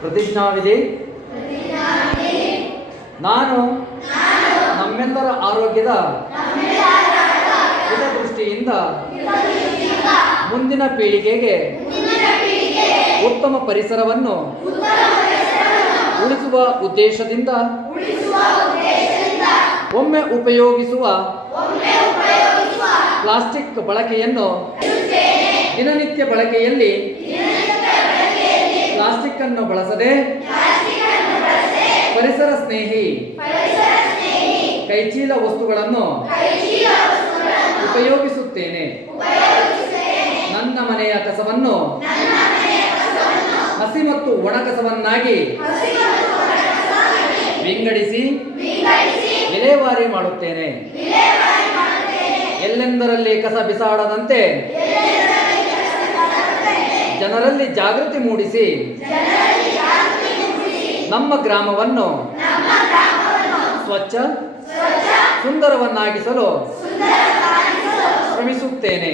ಪ್ರತಿಜ್ಞಾವಿಧಿ? ನಾನು ನಮ್ಮೆಲ್ಲರ ಆರೋಗ್ಯದ ಹಿತದೃಷ್ಟಿಯಿಂದ ಮುಂದಿನ ಪೀಳಿಗೆಗೆ ಉತ್ತಮ ಪರಿಸರವನ್ನು ಉಳಿಸುವ ಉದ್ದೇಶದಿಂದ ಒಮ್ಮೆ ಉಪಯೋಗಿಸುವ ಪ್ಲಾಸ್ಟಿಕ್ ಬಳಕೆಯನ್ನು ದಿನನಿತ್ಯ ಬಳಕೆಯಲ್ಲಿ ಪ್ಲಾಸ್ಟಿಕ್ ಅನ್ನು ಬಳಸದೆ ಪರಿಸರ ಸ್ನೇಹಿ ಕೈಚೀಲ ವಸ್ತುಗಳನ್ನು ಉಪಯೋಗಿಸುತ್ತೇನೆ. ನನ್ನ ಮನೆಯ ಕಸವನ್ನು ಹಸಿ ಮತ್ತು ಒಣ ಕಸವನ್ನಾಗಿ ವಿಂಗಡಿಸಿ ವಿಲೇವಾರಿ ಮಾಡುತ್ತೇನೆ. ಎಲ್ಲೆಂದರಲ್ಲಿ ಕಸ ಬಿಸಾಡದಂತೆ ಜನರಲ್ಲಿ ಜಾಗೃತಿ ಮೂಡಿಸಿ. ನಮ್ಮ ಗ್ರಾಮವನ್ನು ಸ್ವಚ್ಛ ಸುಂದರವನ್ನಾಗಿಸಲು ಶ್ರಮಿಸುತ್ತೇನೆ.